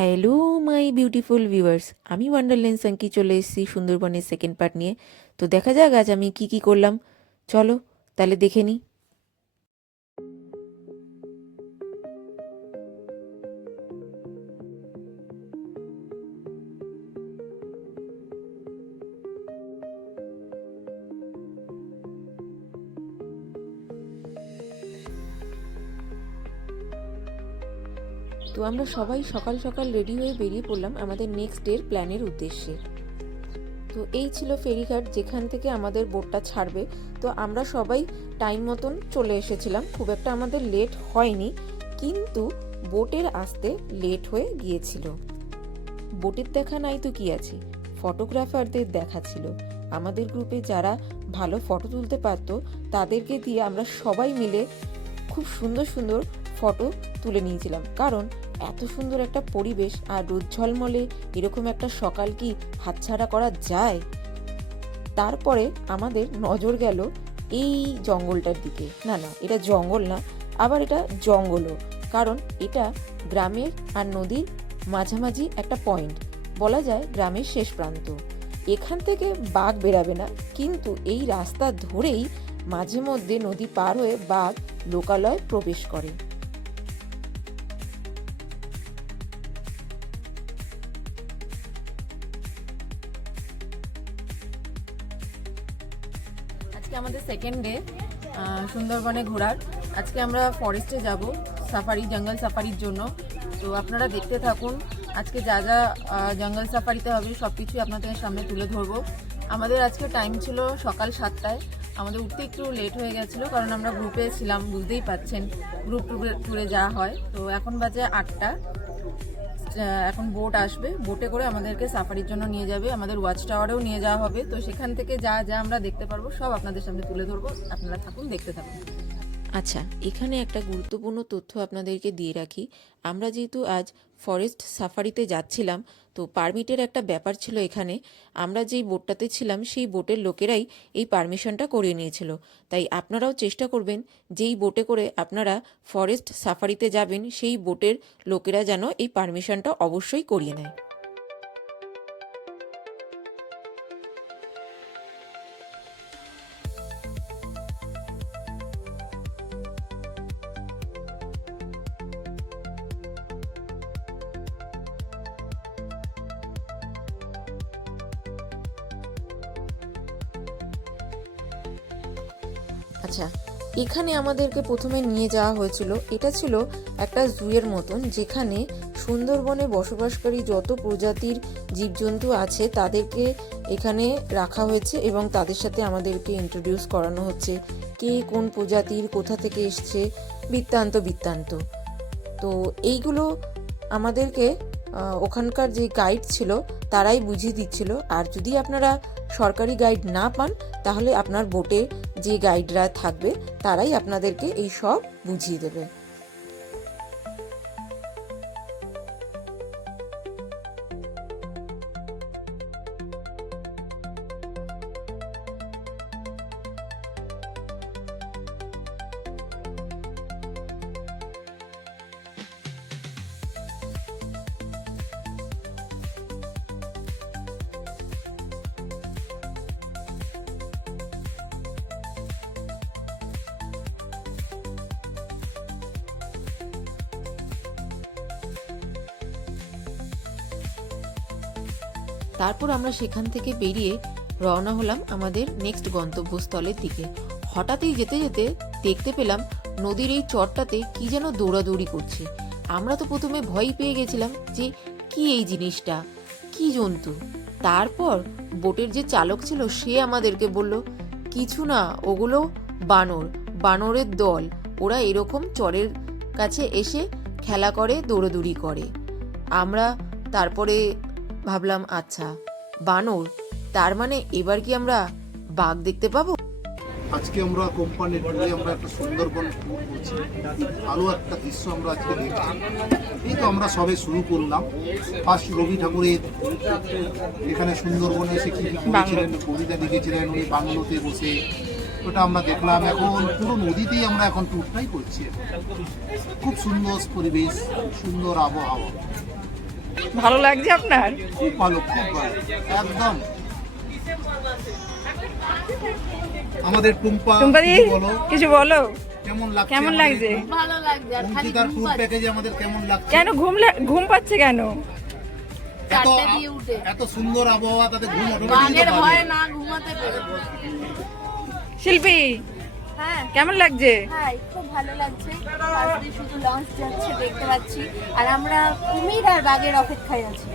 Hello my beautiful viewers, আমি Wonderland সাঙ্কি চলে এসেছি সুন্দরবনের সেকেন্ড পার্ট নিয়ে। তো দেখা যাক আজ আমি কি করলাম। চলো তাহলে দেখে নিই। তো আমরা সবাই সকাল সকাল রেডি হয়ে বেরিয়ে পড়লাম আমাদের নেক্সট ডের প্ল্যানের উদ্দেশ্যে। তো এই ছিল ফেরিঘাট যেখান থেকে আমাদের বোটটা ছাড়বে। তো আমরা সবাই টাইম মতন চলে এসেছিলাম, খুব একটা আমাদের লেট হয়নি, কিন্তু বোটের আসতে লেট হয়ে গিয়েছিল। বোটের দেখা নাই তো কি আছে, ফটোগ্রাফারদের দেখা ছিল। আমাদের গ্রুপে যারা ভালো ফটো তুলতে পারতো তাদেরকে দিয়ে আমরা সবাই মিলে খুব সুন্দর সুন্দর ফটো তুলে নিয়েছিলাম। কারণ এত সুন্দর একটা পরিবেশ আর রোদ ঝলমলে এরকম একটা সকাল কি হাতছাড়া করা যায়? তারপরে আমাদের নজর গেল এই জঙ্গলটার দিকে। না না, এটা জঙ্গল না, আবার এটা জঙ্গলও, কারণ এটা গ্রামের আর নদীর মাঝামাঝি একটা পয়েন্ট, বলা যায় গ্রামের শেষ প্রান্ত। এখান থেকে বাঘ বেরাবে না, কিন্তু এই রাস্তা ধরেই মাঝে মধ্যে নদী পার হয়ে বাঘ লোকালয়ে প্রবেশ করে। আজকে আমাদের সেকেন্ড ডে সুন্দরবনে ঘোরার। আজকে আমরা ফরেস্টে যাব সাফারি, জঙ্গল সাফারির জন্য। তো আপনারা দেখতে থাকুন। আজকে যা যা জঙ্গল সাফারিতে হবে সব কিছুই আপনাদের সামনে তুলে ধরবো। আমাদের আজকে টাইম ছিল সকাল 7টায়। আমাদের উঠতে একটু লেট হয়ে গেছিলো, কারণ আমরা গ্রুপে ছিলাম, বুঝতেই পাচ্ছেন গ্রুপ ট্যুরে যাওয়া হয়। তো এখন বাজে 8টা। এখন বোট আসবে, বোটে করে আমাদেরকে সাফারির জন্য নিয়ে যাবে, আমাদের ওয়াচ টাওয়ারেও নিয়ে যাওয়া হবে। তো সেখান থেকে যা যা আমরা দেখতে পারবো সব আপনাদের সামনে তুলে ধরবো। আপনারা থাকুন, দেখতে থাকুন। আচ্ছা, এখানে একটা গুরুত্বপূর্ণ তথ্য আপনাদেরকে দিয়ে রাখি। আমরা যেহেতু আজ ফরেস্ট সাফারিতে যাচ্ছিলাম, তো পারমিটের একটা ব্যাপার ছিল এখানে। আমরা যেই বোটটাতে ছিলাম সেই বোটের লোকেরাই এই পারমিশনটা করিয়ে নিয়েছিল। তাই আপনারাও চেষ্টা করবেন যেই বোটে করে আপনারা ফরেস্ট সাফারিতে যাবেন সেই বোটের লোকেরা যেন এই পারমিশনটা অবশ্যই করিয়ে নেয়। আচ্ছা, এখানে আমাদেরকে প্রথমে নিয়ে যাওয়া হয়েছিল, এটা ছিল একটা জুয়ের মতন, যেখানে সুন্দরবনে বসবাসকারী যত প্রজাতির জীবজন্তু আছে তাদেরকে এখানে রাখা হয়েছে এবং তাদের সাথে আমাদেরকে ইন্ট্রোডিউস করানো হচ্ছে, কে কোন প্রজাতির, কোথা থেকে এসছে, বৃত্তান্ত বৃত্তান্ত। তো এইগুলো আমাদেরকে ওখানকার যে গাইড ছিল তারাই বুঝিয়ে দিচ্ছিল। আর যদি আপনারা সরকারি গাইড না পান তাহলে আপনার বোটে যে গাইডরা থাকবে তারাই আপনাদেরকে এই সব বুঝিয়ে দেবে। তারপর আমরা সেখান থেকে বেরিয়ে রওনা হলাম আমাদের নেক্সট গন্তব্যস্থলের দিকে। হঠাৎই যেতে যেতে দেখতে পেলাম নদীর এই চরটাতে কি যেন দৌড়াদৌড়ি করছে। আমরা তো প্রথমে ভয় পেয়ে গেছিলাম যে কি এই জিনিসটা, কি জন্তু। তারপর বোটের যে চালক ছিল সে আমাদেরকে বলল, কিছু না, ওগুলো বানর, বানরের দল। ওরা এরকম চরের কাছে এসে খেলা করে, দৌড়াদৌড়ি করে। আমরা তারপরে ভাবলাম, আচ্ছা বানর, তার মানে এবার কি আমরা বাঘ দেখতে পাবো? আজকে আমরা কোম্পানির ট্যুরে আমরা একটা সুন্দরবন ট্যুর করছি। ভালো একটা দৃশ্য আমরা আজকে দেখছি। এই তো আমরা সবে শুরু করলাম। ফার্স্ট রবি ঠাকুরের এখানে সুন্দরবনে এসে কি করেছিলেন, কবিতা লিখেছিলেন উনি বাংলোতে বসে, ওটা আমরা দেখলাম। এখন পুরো নদীতেই আমরা এখন ট্যুরটাই করছি। খুব সুন্দর পরিবেশ, সুন্দর আবহাওয়া। ভালো লাগছে আপনার? খুব ভালো, খুব ভালো, একদম। আমাদের টুম্পা টুম্পাদি কিছু বলো, কিছু বলো, কেমন লাগছে? কেমন লাগছে? ভালো লাগছে। আর খালি অঙ্কিতার ঘুম ট্যুর পাচ্ছে। প্যাকেজে আমাদের কেমন লাগছে? কেন ঘুম পাচ্ছে কেন? এত 4টে দিয়ে উঠে এত সুন্দর আবহাওয়া, তাতে ঘুম অটোমেটিক বাঘের পাবে। ভয়ে না ঘুমাতে পেরে। শিল্পী হ্যাঁ কেমন লাগছে? হ্যাঁ খুব ভালো লাগছে। পাশ দিয়ে শুধু লঞ্চ যাচ্ছে দেখতে পাচ্ছি, আর আমরা কুমির আর বাঘের অপেক্ষায় আছি,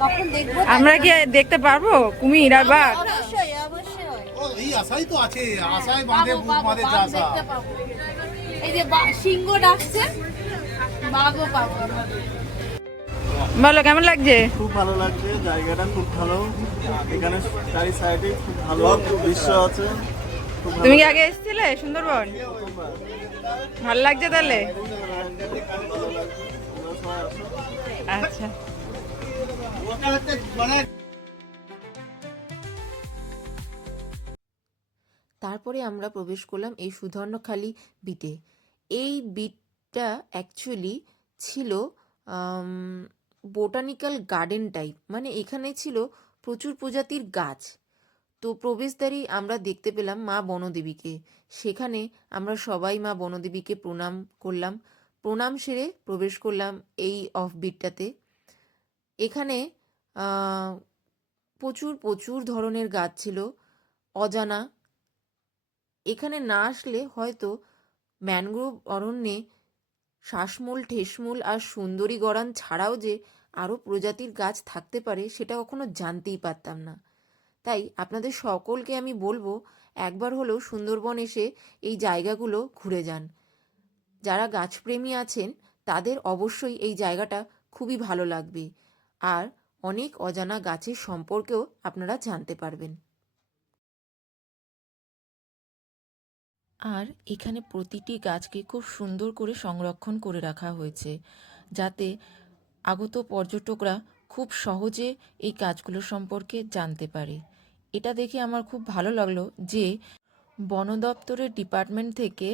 কখন দেখবো। আমরা কি দেখতে পারবো কুমির আর বাঘ? অবশ্যই অবশ্যই ও, এই আশাই তো আছে, আশায় বাঁধে পাবো, বুক পাবো, বাঁধে বাঘ আশা। দেখতে পাবো। এই যে সিংহ ডাকছে, বাঘও পাবো। বলো কেমন লাগছে? খুব ভালো লাগছে, জায়গাটা খুব ভালো, এখানে চারি সাইডে খুব ভালো দৃশ্য আছে। খুব ভালো তুমি কি আগে এসেছিলে সুন্দরবন? ভালো লাগছে তাহলে? ভালো লাগছে, তোমরা সবাই আসো। আচ্ছা, তারপরে আমরা প্রবেশ করলাম এই সুধর্ণখালি বিটে। এই বিটটা অ্যাকচুয়ালি ছিল বোটানিক্যাল গার্ডেন টাইপ, মানে এখানে ছিল প্রচুর প্রজাতির গাছ। তো প্রবেশদ্বারেই আমরা দেখতে পেলাম মা বনদেবীকে। সেখানে আমরা সবাই মা বনদেবীকে প্রণাম করলাম। প্রণাম সেরে প্রবেশ করলাম এই অফ বিটটাতে। এখানে প্রচুর প্রচুর ধরনের গাছ ছিল, অজানা। এখানে না আসলে হয়তো ম্যানগ্রোভ অরণ্যে শ্বাসমূল, ঠেসমূল আর সুন্দরী গরান ছাড়াও যে আরও প্রজাতির গাছ থাকতে পারে সেটা কখনো জানতেই পারতাম না। তাই আপনাদের সকলকে আমি বলবো একবার হলেও সুন্দরবন এসে এই জায়গাগুলো ঘুরে যান। যারা গাছপ্রেমী আছেন তাদের অবশ্যই এই জায়গাটা খুবই ভালো লাগবে, আর অনেক অজানা গাছের সম্পর্কেও আপনারা জানতে পারবেন। আর এখানে প্রতিটি গাছকে খুব সুন্দর করে সংরক্ষণ করে রাখা হয়েছে, যাতে আগত পর্যটকরা খুব সহজে এই গাছগুলো সম্পর্কে জানতে পারে। এটা দেখে আমার খুব ভালো লাগলো যে বন দপ্তরের ডিপার্টমেন্ট থেকে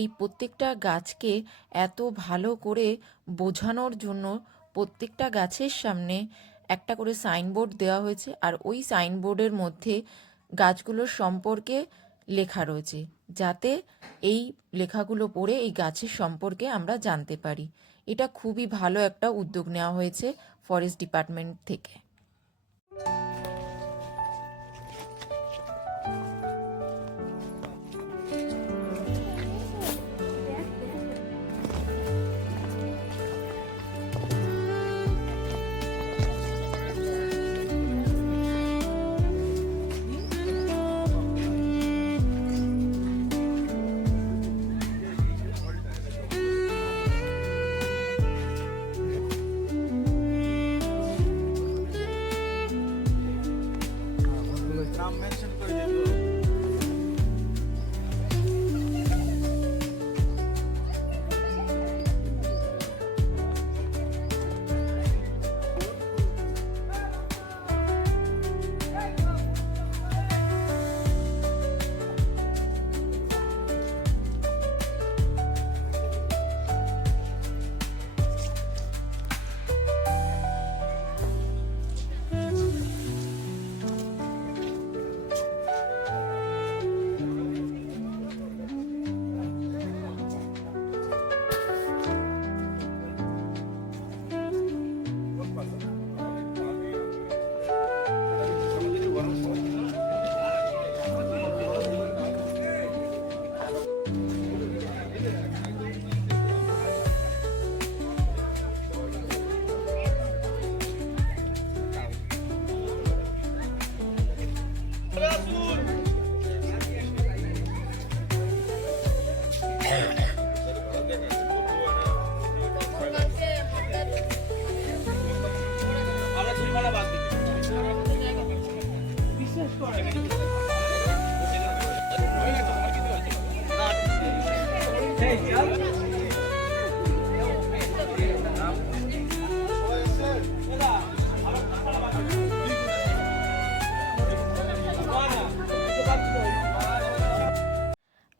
এই প্রত্যেকটা গাছকে এত ভালো করে বোঝানোর জন্য প্রত্যেকটা গাছের সামনে একটা করে সাইনবোর্ড দেওয়া হয়েছে, আর ওই সাইনবোর্ডের মধ্যে গাছগুলোর সম্পর্কে লেখা রয়েছে, যাতে এই লেখাগুলো পড়ে এই গাছের সম্পর্কে আমরা জানতে পারি। এটা খুবই ভালো একটা উদ্যোগ নেওয়া হয়েছে ফরেস্ট ডিপার্টমেন্ট থেকে। নাম মেনশন করে দিতে হবে।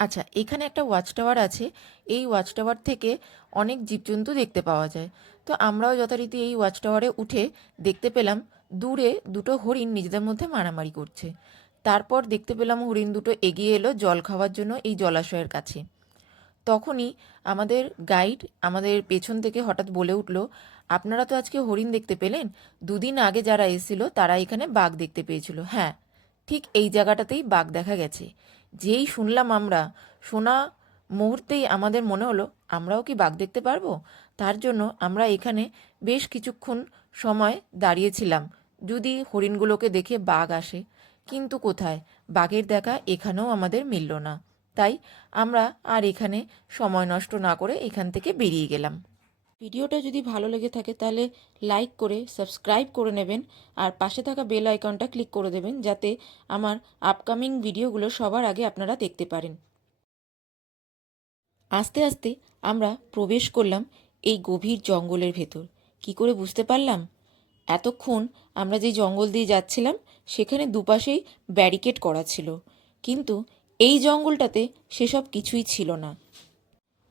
আচ্ছা, এখানে একটা ওয়াচ টাওয়ার আছে। এই ওয়াচ টাওয়ার থেকে অনেক জীবজন্তু দেখতে পাওয়া যায়। তো আমরাও যথারীতি এই ওয়াচ টাওয়ারে উঠে দেখতে পেলাম দূরে দুটো হরিণ নিজেদের মধ্যে মারামারি করছে। তারপর দেখতে পেলাম হরিণ দুটো এগিয়ে এলো জল খাওয়ার জন্য এই জলাশয়ের কাছে। তখনই আমাদের গাইড আমাদের পেছন থেকে হঠাৎ বলে উঠল, আপনারা তো আজকে হরিণ দেখতে পেলেন, দুদিন আগে যারা এসেছিল তারা এখানে বাঘ দেখতে পেয়েছিল। হ্যাঁ, ঠিক এই জায়গাটাতেই বাঘ দেখা গেছে। যেই শুনলাম আমরা, শোনা মুহূর্তেই আমাদের মনে হলো আমরাও কি বাঘ দেখতে পারবো। তার জন্য আমরা এখানে বেশ কিছুক্ষণ সময় দাঁড়িয়েছিলাম, যদি হরিণগুলোকে দেখে বাঘ আসে। কিন্তু কোথায়, বাঘের দেখা এখানেও আমাদের মিলল না। তাই আমরা আর এখানে সময় নষ্ট না করে এখান থেকে বেরিয়ে গেলাম। ভিডিওটা যদি ভালো লেগে থাকে তাহলে লাইক করে সাবস্ক্রাইব করে নেবেন, আর পাশে থাকা বেল আইকনটা ক্লিক করে দেবেন যাতে আমার আপকামিং ভিডিওগুলো সবার আগে আপনারা দেখতে পারেন। আস্তে আস্তে আমরা প্রবেশ করলাম এই গভীর জঙ্গলের ভেতর। কি করে বুঝতে পারলাম? এতক্ষণ আমরা যে জঙ্গল দিয়ে যাচ্ছিলাম সেখানে দুপাশেই ব্যারিকেড করা ছিল, কিন্তু এই জঙ্গলটাতে সেসব কিছুই ছিল না।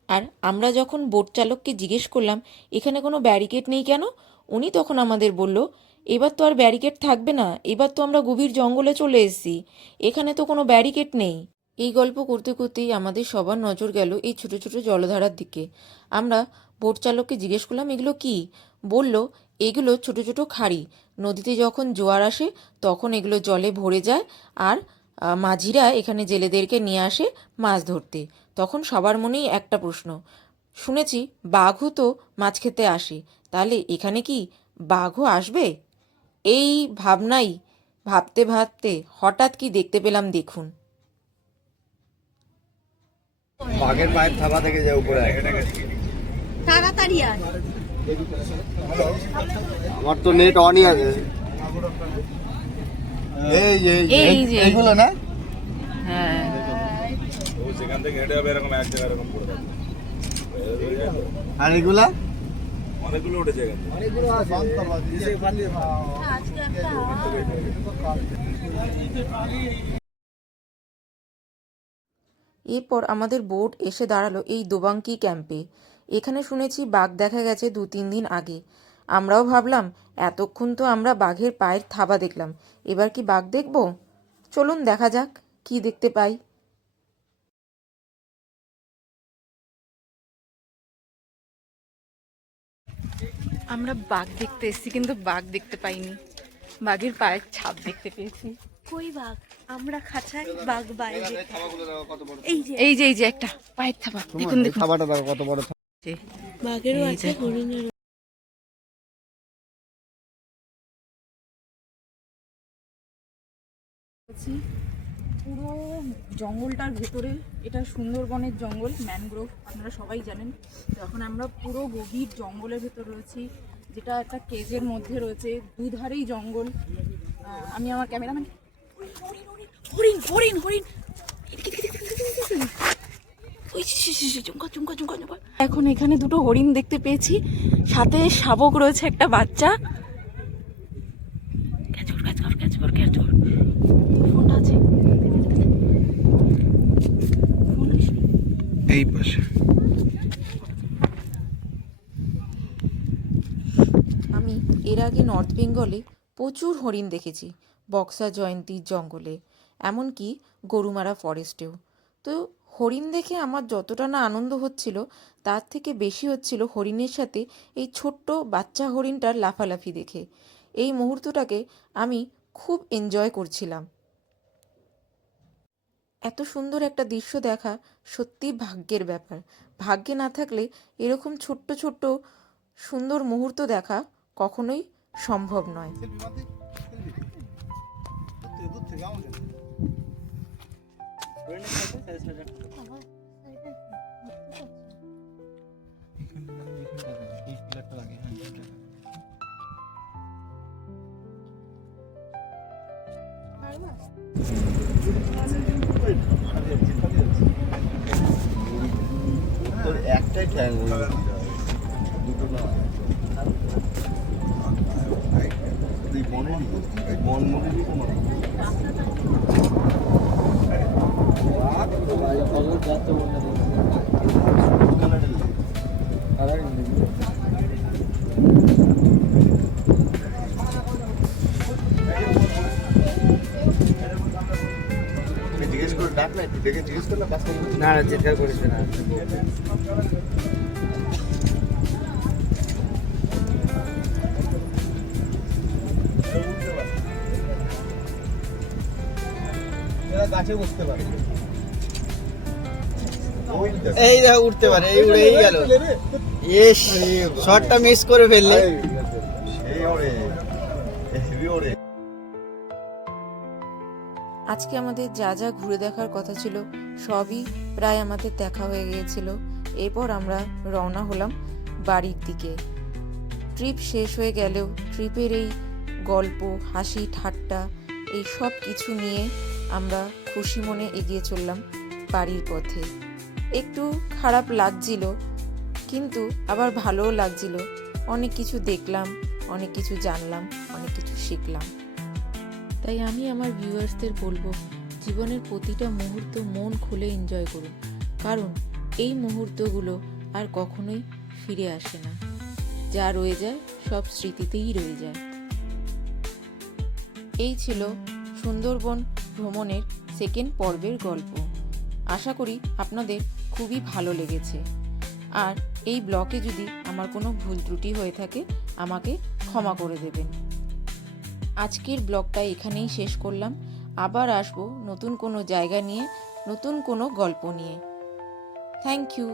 আর আমরা যখন বোট চালককে জিজ্ঞেস করলাম এখানে কোনো ব্যারিকেড নেই কেন, উনি তখন আমাদের বলল, এবার তো আর ব্যারিকেড থাকবে না, এবার তো আমরা গভীর জঙ্গলে চলে এসেছি, এখানে তো কোনো ব্যারিকেড নেই। এই গল্প করতে করতেই আমাদের সবার নজর গেল এই ছোট ছোট জলধারার দিকে। আমরা বোট চালককে জিজ্ঞেস করলাম এগুলো কি। বলল এগুলো ছোট ছোট খাড়ি, নদীতে যখন জোয়ার আসে তখন এগুলো জলে ভরে যায়, আর মাঝিরা এখানে জেলেদেরকে নিয়ে আসে মাছ ধরতে। তখন সবার মনেই একটা প্রশ্ন, শুনেছি বাঘও তো মাছ খেতে আসে, তাহলে এখানে কি বাঘও আসবে? এই ভাবনাই ভাবতে ভাবতে হঠাৎ কি দেখতে পেলাম দেখুন। বাঘের পায়ের থাবা থেকে যায় উপরে। তাড়াতাড়ি আয়। আমার তো নেট অনই আছে। এই যে এইগুলো না? হ্যাঁ, সেখান থেকে হেঁটে হবে এরকম এক জায়গায় এরকম করে থাকবে। আর এগুলা অনেকগুলো উঠেছে এখান থেকে। আজকে একটা এরপর আমাদের বোট এসে দাঁড়ালো এই দোবাঙ্কি ক্যাম্পে। এখানে শুনেছি বাঘ দেখা গেছে 2-3 দিন আগে। আমরাও ভাবলাম এতক্ষণ তো আমরা বাঘের পায়ের থাবা দেখলাম, এবার কি বাঘ দেখব? চলুন দেখা যাক কি দেখতে পাই। আমরা বাঘ দেখতে এসেছি কিন্তু বাঘ দেখতে পাইনি, বাঘের পায়ের ছাপ দেখতে পেয়েছি। কই বাঘ? আমরা খাঁচায়, বাঘ বাইরে। এই যে এই যে একটা পায়ের থাবা, দেখুন দেখুন। থাবাটা দেখো কত বড়। বাঘেরও আছে, হরিণেরও। পুরো জঙ্গলটার ভেতরে, এটা সুন্দরবনের জঙ্গল, ম্যানগ্রোভ আপনারা সবাই জানেন। তো এখন আমরা পুরো গভীর জঙ্গলের ভেতর রয়েছি, যেটা একটা কেজের মধ্যে রয়েছে, দুধারেই জঙ্গল। আমি আমার ক্যামেরাম্যান, হরিণ হরিণ হরিণ, এখন এখানে দুটো হরিণ দেখতে পেয়েছি, সাথে শাবক রয়েছে একটা বাচ্চা। ফোনটা আছে এই পাশে। আমি এর আগে নর্থ বেঙ্গলে প্রচুর হরিণ দেখেছি, বক্সা জয়ন্তীর জঙ্গলে, এমনকি গরুমারা ফরেস্টেও। তো হরিণ দেখে আমার যতটা না আনন্দ হচ্ছিল তার থেকে বেশি হচ্ছিল হরিণের সাথে এই ছোট্ট বাচ্চা হরিণটার লাফালাফি দেখে। এই মুহূর্তটাকে আমি খুব এনজয় করছিলাম। এত সুন্দর একটা দৃশ্য দেখা সত্যি ভাগ্যের ব্যাপার। ভাগ্যে না থাকলে এরকম ছোট্ট ছোট্ট সুন্দর মুহূর্ত দেখা কখনোই সম্ভব নয়। তোর একটাই ঠ্যাং, দুটো না। তুই বনে বন মুরগি জিজ্ঞেস করে ডাক না, একটু ডেকে জিজ্ঞেস করলে না না চিন্তা করিস না। গাছে বসতে পারে। এই দেখো উঠতে পারে, এই উড়েই গেল। ইস, শটটা মিস করে ফেললে। এই ওরে, হেভি ওরে। আজকে আমাদের যা যা ঘুরে দেখার কথা ছিল সবই প্রায় আমাদের দেখা হয়ে গিয়েছিল। এরপর আমরা রওনা হলাম বাড়ির দিকে। ট্রিপ শেষ হয়ে গেলেও ট্রিপের এই গল্প, হাসি ঠাট্টা এই সব কিছু নিয়ে আমরা খুশি মনে এগিয়ে চললাম বাড়ির পথে। একটু খারাপ লাগছিল, কিন্তু আবার ভালোও লাগছিল। অনেক কিছু দেখলাম, অনেক কিছু জানলাম, অনেক কিছু শিখলাম। তাই আমি আমার ভিউয়ার্সদের বলবো, জীবনের প্রতিটা মুহূর্ত মন খুলে এনজয় করুন, কারণ এই মুহূর্তগুলো আর কখনোই ফিরে আসে না। যা রয়ে যায় সব স্মৃতিতেই রয়ে যায়। এই ছিল সুন্দরবন ভ্রমণের সেকেন্ড পর্বের গল্প। আশা করি আপনাদের খুবই ভালো লেগেছে। আর এই ব্লগে যদি আমার কোনো ভুল ত্রুটি হয়ে থাকে আমাকে ক্ষমা করে দেবেন। আজকের ব্লগটা এখানেই শেষ করলাম। আবার আসবো নতুন কোনো জায়গা নিয়ে, নতুন কোনো গল্প নিয়ে। Thank you.